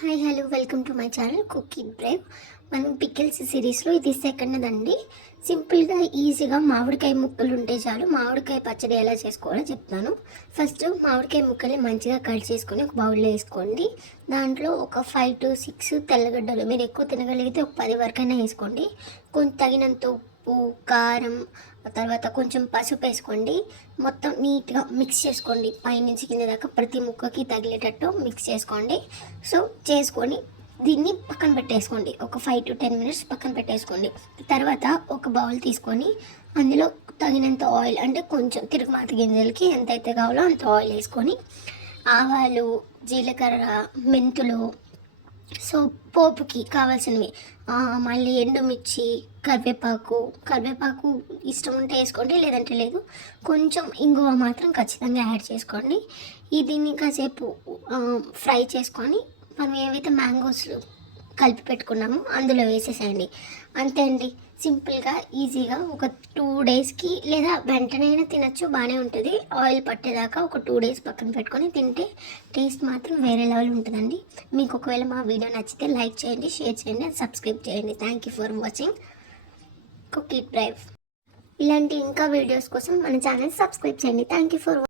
Hi hello welcome to my channel cook it Brave. మనం pickles సిరీస్లో ఇది second అండి. సింపుల్గా ఈజీగా మామిడికాయ ముక్కలు ఉంటే చాలు మామిడికాయ పచ్చడి ఎలా చేసుకోవాలో చెప్తాను. ఫస్ట్ మామిడికాయ ముక్కల్ని మంచిగా కట్ చేసుకొని ఒక బౌల్లో వేసుకోండి. దాంట్లో ఒక 5 to 6 తెల్లగడ్డలు, మీరు ఎక్కువ తినగలిగితే ఒక 10 వరకైనా వేసుకోండి. కొంచెం తగినంత ఉప్పు, కారం, తర్వాత కొంచెం పసుపు వేసుకోండి. మొత్తం నీట్గా మిక్స్ చేసుకోండి. పైనుంచి కింద దాకా ప్రతి ముక్కకి తగిలేటట్టు మిక్స్ చేసుకోండి. సో చేసుకొని దీన్ని పక్కన పెట్టేసుకోండి. ఒక 5 to 10 minutes పక్కన పెట్టేసుకోండి. తర్వాత ఒక బౌల్ తీసుకొని అందులో తగినంత ఆయిల్, అంటే కొంచెం తిరుగుమాత గింజలకి ఎంతైతే కావాలో అంత ఆయిల్ వేసుకొని ఆవాలు, జీలకర్ర, మెంతులు, సో పోపుకి కావాల్సినవి, మళ్ళీ ఎండుమిర్చి, కరివేపాకు ఇష్టం ఉంటే వేసుకోండి, లేదంటే లేదు. కొంచెం ఇంగువ మాత్రం ఖచ్చితంగా యాడ్ చేసుకోండి. దీన్ని కాసేపు ఫ్రై చేసుకొని మనం ఏవైతే మ్యాంగోస్ కలిపి పెట్టుకున్నామో అందులో వేసేసేయండి. అంతే అండి, సింపుల్గా ఈజీగా ఒక 2 daysకి, లేదా వెంటనే తినచ్చు, బాగానే ఉంటుంది. ఆయిల్ పట్టేదాకా ఒక 2 days పక్కన పెట్టుకొని తింటే టేస్ట్ మాత్రం వేరే లెవెల్ ఉంటుందండి. మీకు ఒకవేళ మా వీడియో నచ్చితే లైక్ చేయండి, షేర్ చేయండి అండ్ సబ్స్క్రైబ్ చేయండి. Thank you for watching cook it brave. ఇలాంటి ఇంకా వీడియోస్ కోసం మన ఛానల్ సబ్స్క్రైబ్ చేయండి. Thank you for